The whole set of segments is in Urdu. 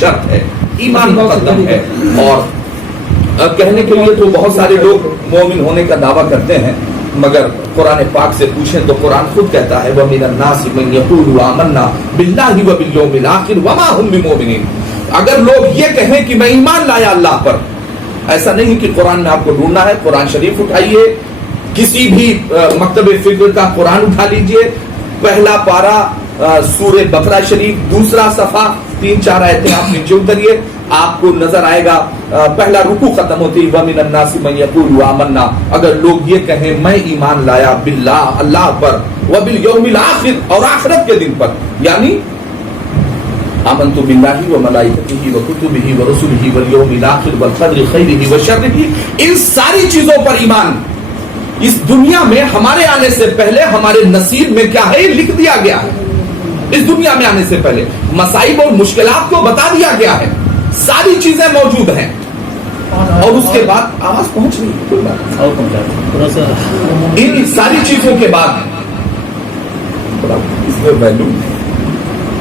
شرط ہے، ایمان مقدم ہے. اور کہنے کے لیے تو بہت سارے لوگ مومن ہونے کا دعویٰ کرتے ہیں، مگر قرآن پاک سے پوچھیں تو قرآن خود کہتا ہے وَمِنَ النَّاسِ مَن يَقُولُ آمَنَّا بِاللَّهِ وَبِالْيَوْمِ الْآخِرِ وَمَا هُم بِمُؤْمِنِينَ. اگر لوگ یہ کہیں کہ میں ایمان لایا اللہ پر، ایسا نہیں کہ قرآن میں آپ کو ڈھونڈنا ہے. قرآن شریف اٹھائیے، کسی بھی مکتب فکر کا قرآن اٹھا لیجئے، پہلا پارہ سورہ بقرہ شریف، دوسرا صفحہ، 3-4 آیتیں آپ نیچے اتریے، آپ کو نظر آئے گا پہلا رکوع ختم ہوتی وَمِنَ النَّاسِ مَن يَقُولُ آمَنَّا. اگر لوگ یہ کہیں میں ایمان لایا باللہ، اللہ پر، وَبِالْيَوْمِ الْآخِرِ اور آخرت کے دن پر، یعنی آمنت باللہ وملائکتہ وکتبہ ورسلہ والیوم الآخر والقدر خیرہ وشرہ، ان ساری چیزوں پر ایمان اس دنیا میں ہمارے آنے سے پہلے ہمارے نصیب میں کیا ہے لکھ دیا گیا ہے. اس دنیا میں آنے سے پہلے مصائب اور مشکلات کو بتا دیا گیا ہے، ساری چیزیں موجود ہیں. اور اس کے بعد آواز پہنچ رہی ہے، ان ساری چیزوں کے بعد اس میں ویلو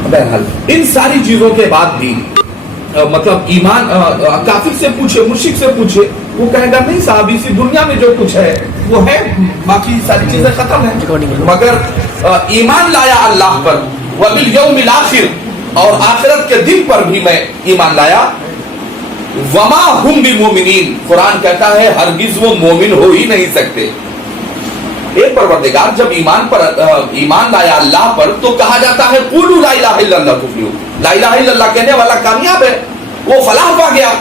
بہرحال ان ساری چیزوں کے بعد بھی مطلب ایمان کافر سے پوچھے، مشرک سے پوچھے، وہ کہے گا نہیں صاحب اسی دنیا میں جو کچھ ہے وہ ہے، باقی ساری چیزیں ختم ہیں. مگر ایمان لایا اللہ پر وبالیوم الاخر اور آخرت کے دن پر بھی میں ایمان لایا. وما ہم بمؤمنین، قرآن کہتا ہے ہرگز وہ مومن ہو ہی نہیں سکتے. ایک پروردگار جب ایمان لایا اللہ پر تو کہا جاتا ہے قولوا لا الہ الا اللہ تفلحوا، لا الہ الا اللہ کہنے والا کامیاب ہے، وہ فلاح پا گیا.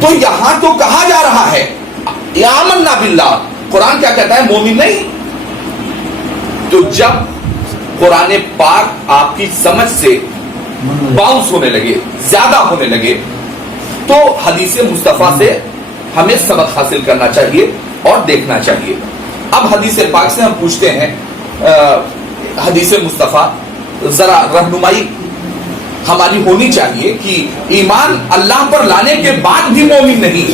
تو یہاں تو کہا جا رہا ہے آمنا باللہ، قرآن کیا کہتا ہے مومن نہیں. تو جب قرآن پاک آپ کی سمجھ سے باؤنس ہونے لگے، زیادہ ہونے لگے، تو حدیث مصطفیٰ سے ہمیں سبق حاصل کرنا چاہیے اور دیکھنا چاہیے. اب حدیث پاک سے ہم پوچھتے ہیں، حدیث مصطفیٰ ذرا رہنمائی ہماری ہونی چاہیے کہ ایمان اللہ پر لانے کے بعد بھی مومن نہیں،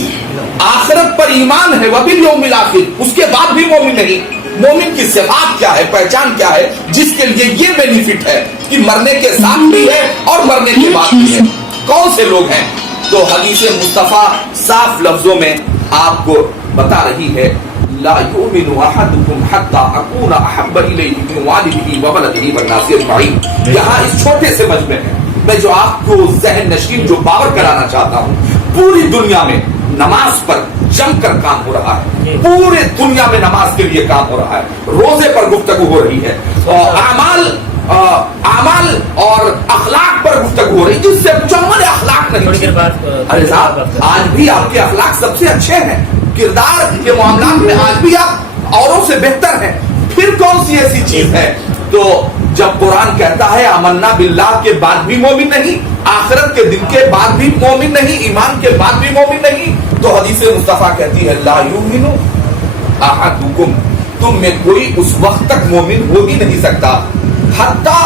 آخرت پر ایمان ہے وبالیوم الاخر، اس کے بعد بھی مومن نہیں. مومن کی صفات کیا ہے، پہچان کیا ہے، جس کے لیے یہ بینیفٹ ہے کہ مرنے کے ساتھ بھی ہے اور مرنے کے بعد بھی ہے. کون سے لوگ ہیں؟ تو حدیث مصطفیٰ صاف لفظوں میں آپ کو بتا رہی ہے لا یؤمن احدکم حتی اکون احب الیہ من والدہ وولدہ والناس اجمعین. یہاں اس چھوٹے سے مجمع میں جو آپ کو ذہن نشین جو باور کرانا چاہتا ہوں، پوری دنیا میں نماز پر جم کر کام ہو رہا ہے، پورے دنیا میں نماز کے لیے کام ہو رہا ہے، روزے پر گفتگو ہو رہی ہے، اعمال اور اخلاق پر گفتگو ہو رہی ہے، جس سے مجمل اخلاق نہیں. ارے صاحب آج بھی آپ کے اخلاق سب سے اچھے ہیں، کردار کے معاملات میں آج بھی آپ اوروں سے بہتر ہیں، پھر کون سی ایسی چیز ہے؟ تو جب قرآن کہتا ہے آمنا باللہ کے بعد بھی مومن نہیں، آخرت کے دن کے بعد بھی مومن نہیں، ایمان کے بعد بھی مومن نہیں، تو حدیث مصطفیٰ کہتی ہے لا یؤمن احدکم، تم میں کوئی اس وقت تک مومن ہو ہی نہیں سکتا حتی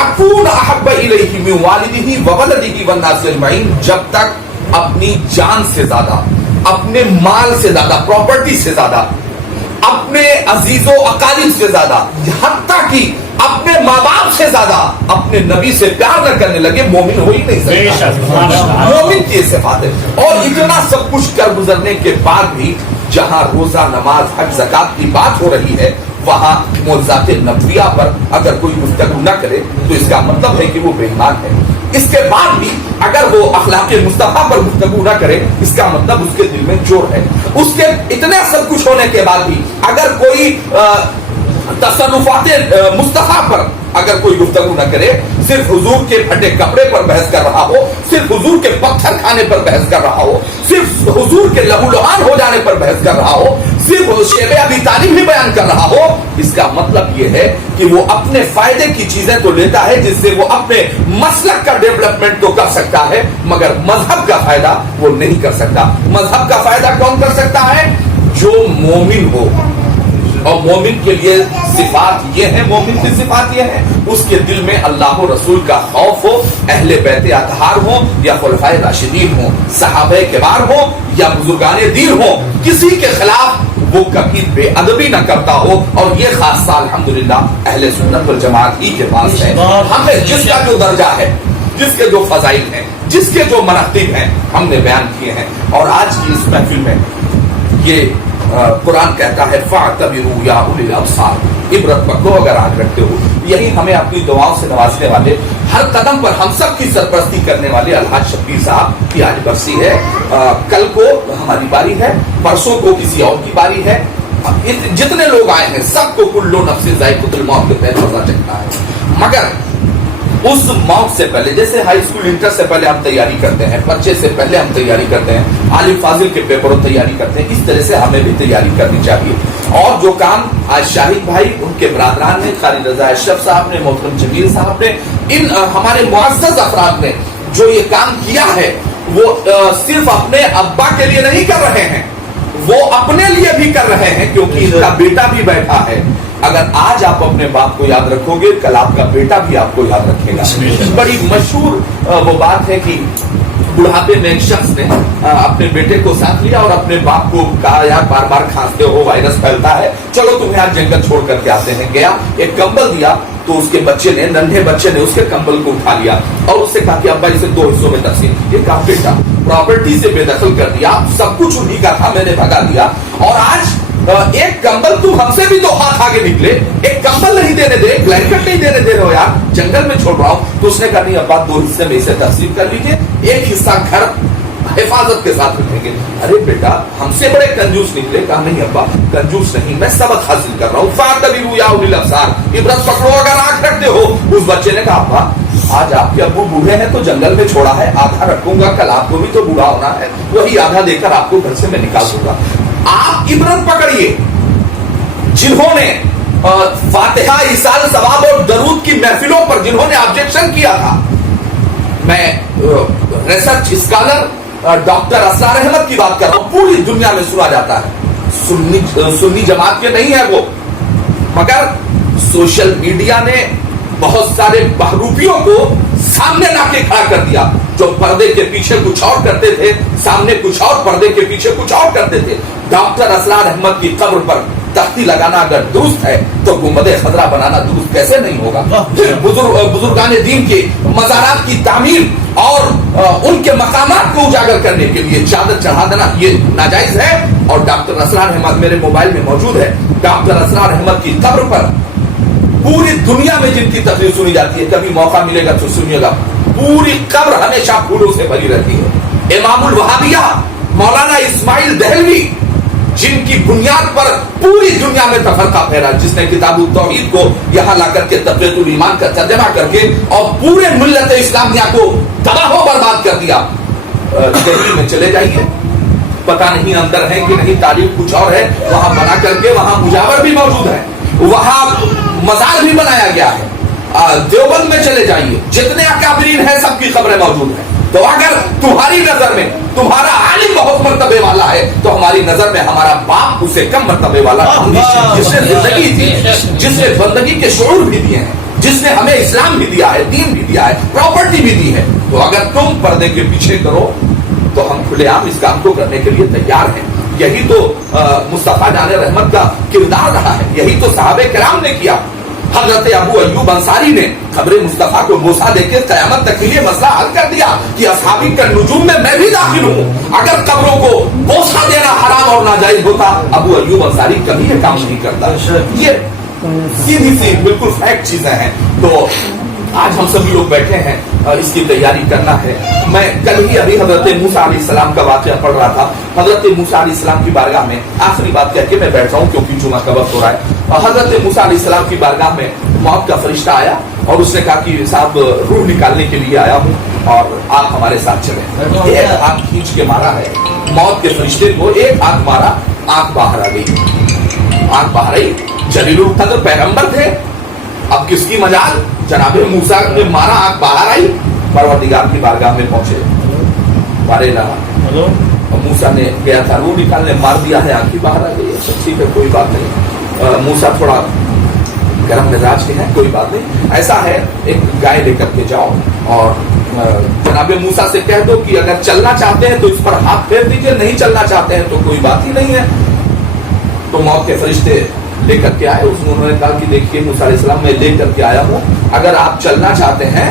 اکون احب الیہ من والدہ وولدہ والناس اجمعین، جب تک اپنی جان سے زیادہ، اپنے مال سے زیادہ، پراپرٹی سے زیادہ، اپنے عزیز و اقارب سے زیادہ، حتیٰ کہ اپنے ماں باپ سے زیادہ اپنے نبی سے پیار نہ کرنے لگے، مومن ہو ہی نہیں سکتا. مومن کی صفات ہے. اور اتنا سب کچھ کر گزرنے کے بعد بھی جہاں روزہ، نماز، حج، زکات کی بات ہو رہی ہے، وہاں معجزات نبویہ پر اگر کوئی گفتگو نہ کرے تو اس کا مطلب ہے کہ وہ بے ایمان ہے. اس کے بعد بھی اگر وہ اخلاق مصطفیٰ پر گفتگو نہ کرے، اس کا مطلب اس کے دل میں چور ہے. اس کے اتنے سب کچھ ہونے کے بعد بھی اگر کوئی تصرفات مصطفیٰ پر اگر کوئی گفتگو نہ کرے، صرف حضور کے پھٹے کپڑے پر بحث کر رہا ہو، صرف حضور کے پتھر کھانے پر بحث کر رہا ہو، صرف حضور کے لہو لعان ہو جانے پر بحث کر رہا ہو، صرف شیب ابی طالب ہی بیان کر رہا ہو، اس کا مطلب یہ ہے کہ وہ اپنے فائدے کی چیزیں تو لیتا ہے جس سے وہ اپنے مسلک کا ڈیولپمنٹ تو کر سکتا ہے، مگر مذہب کا فائدہ وہ نہیں کر سکتا. مذہب کا فائدہ کون کر سکتا ہے؟ جو مومن ہو. اور مومن کے لیے صفات یہ ہے، مومن کی صفات یہ ہے اس کے دل میں اللہ و رسول کا خوف ہو، اہل بیت اطہار ہوں یا خلفائے راشدین ہوں، صحابہ کبار ہوں یا بزرگان دین ہوں، کسی کے خلاف وہ کبھی بے ادبی نہ کرتا ہو. اور یہ خاصہ الحمدللہ اہل سنت والجماعت ہی کے پاس ہے. ہمیں جس کا جو درجہ ہے جس کے جو فضائل ہیں، جس کے جو مناقب ہیں، ہم نے بیان کیے ہیں. اور آج کی اس محفل میں یہ قرآن کہتا ہے فَاعْتَبِرُوا يَا أُولِي الْأَبْصَارِ، عبرت پکڑو اگر آج رکھتے ہو. یہی ہمیں اپنی دعاؤں سے نوازنے والے، ہر قدم پر ہم سب کی سرپرستی کرنے والے الحاج شبیر صاحب کی آج برسی ہے. کل کو ہماری باری ہے، پرسوں کو کسی اور کی باری ہے. جتنے لوگ آئے ہیں سب کو کل نفس ذائقۃ الموت کے تحت مزہ چکھنا ہے. مگر اس موت سے پہلے، جیسے ہائی اسکول انٹر سے پہلے ہم تیاری کرتے ہیں، بچے سے پہلے ہم تیاری کرتے ہیں، عالم فاضل کے پیپروں تیاری کرتے ہیں، اس طرح سے ہمیں بھی تیاری کرنی چاہیے. اور جو کام آج شاہد بھائی، ان کے برادران نے، قاری رضا اشرف صاحب نے، محترم جمیل صاحب نے، ان ہمارے معزز افراد نے جو یہ کام کیا ہے، وہ صرف اپنے ابا کے لیے نہیں کر رہے ہیں، وہ اپنے لیے بھی کر رہے ہیں، کیونکہ ان کا بیٹا بھی بیٹھا ہے. اگر آج آپ اپنے باپ کو یاد رکھو گے، کل آپ کا بیٹا بھی آپ کو یاد رکھے گا. بڑی مشہور وہ بات ہے کہ بڑھاپے میں ایک شخص نے اپنے بیٹے کو ساتھ لیا اور اپنے باپ کو کہا یار بار بار کھانستے ہو، وائرس پھیلتا ہے، چلو تمہیں آج جنگل چھوڑ کر کے آتے ہیں. گیا، ایک کمبل دیا تو اس کے بچے نے، ننھے بچے نے اس کے کمبل کو اٹھا لیا اور اس سے کہا کہ ابا اسے 2 حصوں میں تقسیم کیجیے. کہا بیٹا پراپرٹی سے بے دخل کر دیا، سب کچھ انہیں کا تھا، میں نے بھگا دیا، اور آج ایک کمبل تم ہم سے بھی 2 ہاتھ آگے نکلے، ایک کمبل نہیں دینے دے، بلینکٹ نہیں دینے دے رہے ہو یار، جنگل میں چھوڑ رہا ہوں. تو اس نے کہا نہیں ابا 2 حصے میں اسے تقسیم کر لیجیے، ایک حصہ گھر حفاظت کے ساتھ رکھیں گے. ارے بیٹا ہم سے بڑے کنجوس نکلے. کہا نہیں ابا کنجوس نہیں، میں سبق حاصل کر رہا ہوں. فَاعْتَبِرُوا يَا أُولِي الْأَبْصَارِ، عبرت پکڑو اگر آنکھ رکھتے ہو. اس بچے نے کہا ابا آج آپ کے ابو بوڑھے ہیں تو جنگل میں چھوڑا ہے، آدھا رکھوں گا، کل آپ کو بھی تو بوڑھا ہونا ہے، وہی آدھا دے کر آپ کو گھر سے میں نکال دوں گا. آپ عبرت پکڑیے. جنہوں نے فاتحہ، ایصال ثواب اور درود کی محفلوں پر جنہوں نے آبجیکشن کیا تھا، میں ریسرچ اسکالر ڈاکٹر اسرار احمد کی بات کر رہا ہوں، پوری دنیا میں سنا جاتا ہے، سنی جماعت کے نہیں ہے وہ، مگر سوشل میڈیا نے بہت سارے بہروپیوں کو سامنے لا کے کھڑا کر دیا. جو پردے کے پیچھے کچھ اور کرتے تھے، سامنے کچھ اور، پردے کے پیچھے کچھ اور کرتے تھے. ڈاکٹر اسرار احمد کی قبر پر تختی لگانا اگر درست ہے تو گنبد خضرا بنانا درست کیسے نہیں ہوگا؟ بزرگان دین کے مزارات کی تعمیر اور ان کے مقامات کو اجاگر کرنے کے لیے چادر چڑھا دینا یہ ناجائز ہے. اور ڈاکٹر اسرار احمد میرے موبائل میں موجود ہے، ڈاکٹر اسرار احمد کی قبر پر پوری دنیا میں جن کی تقریر سنی جاتی ہے، کبھی موقع ملے گا تو سنیے گا، پوری قبر ہمیشہ پھولوں سے بھری رہتی ہے. امام الوہابیہ مولانا اسماعیل دہلوی، جن کی بنیاد پر پوری دنیا میں تفرقہ پھیلا، جس نے کتاب التوحید کو یہاں لا کر کے تقویۃ الایمان کا ترجمہ کر کے اور پورے ملت اسلامیہ کو تباہ و برباد کر دیا. دہلی میں چلے جائیے، پتہ نہیں اندر ہے کہ نہیں، تاریخ کچھ اور ہے، وہاں بنا کر کے وہاں مجاور بھی موجود ہے، وہاں مزار بھی بنایا گیا ہے. دیوبند میں چلے جائیے، جتنے اکابرین ہیں سب کی قبریں موجود ہیں. تو اگر تمہاری نظر میں تمہارا عالم بہت مرتبے والا ہے تو ہماری نظر میں ہمارا باپ اسے کم مرتبے والا، جس نے زندگی دی، جس نے بندگی کے شعور بھی دیے ہیں، جس نے ہمیں اسلام بھی دیا ہے، دین بھی دیا ہے، پراپرٹی بھی دی ہے. تو اگر تم پردے کے پیچھے کرو تو ہم کھلے عام اس کام کو کرنے کے لیے تیار ہیں. یہی تو مصطفیٰ جان رحمت کا کردار رہا ہے، یہی تو صحابہ کرام نے کیا. حضرت ابو ایوب انصاری نے قبر مصطفیٰ کو بوسہ دے کے قیامت تک کے لیے مسئلہ حل کر دیا کہ اصحابی کا نجوم میں بھی داخل ہوں. اگر قبروں کو بوسہ دینا حرام اور ناجائز ہوتا، ابو ایوب انصاری کبھی یہ کام نہیں کرتا. یہ سیدھی سی بالکل فیکٹ چیزیں ہیں. تو آج ہم سبھی لوگ بیٹھے ہیں، اس کی تیاری کرنا ہے. میں کل ہی ابھی حضرت موسیٰ علیہ السلام کا واقعہ پڑھ رہا تھا. حضرت موسیٰ علیہ السلام کی بارگاہ میں آخری بات کہہ کے میں بیٹھ رہا ہوں کیونکہ جمعہ کا وقت ہو رہا ہے. حضرت موسیٰ علیہ السلام کی بارگاہ میں موت کا فرشتہ آیا اور اس نے کہا کہ صاحب روح نکالنے کے لیے آیا ہوں اور آپ ہمارے ساتھ چلیں. ایک ہاتھ کھینچ کے مارا ہے موت کے فرشتے کو، ایک ہاتھ مارا، آنکھ باہر آ گئی، آنکھ باہر آئی. جلیل القدر پیغمبر تھے، اب کس کی مجال؟ جناب موسیٰ نے مارا، آنکھ باہر آئی، پروردگار کی بارگاہ میں پہنچے، مارے رہا. موسیٰ نے گیا تھا روح نکالنے، مار دیا ہے، آنکھ باہر آ گئی. ٹھیک ہے کوئی بات نہیں. موسیٰ تھوڑا گرم مزاج کے ہیں، کوئی بات نہیں. ایسا ہے ایک گائے لے کر کے جاؤ اور جناب موسیٰ سے کہہ دو کہ اگر چلنا چاہتے ہیں تو اس پر ہاتھ پھیر دیجیے، نہیں چلنا چاہتے ہیں تو کوئی بات ہی نہیں ہے. تو موت کے فرشتے لے کر کے آئے. انہوں نے کہا کہ دیکھیے موسیٰ علیہ السلام میں لے کر کے آیا ہوں، اگر آپ چلنا چاہتے ہیں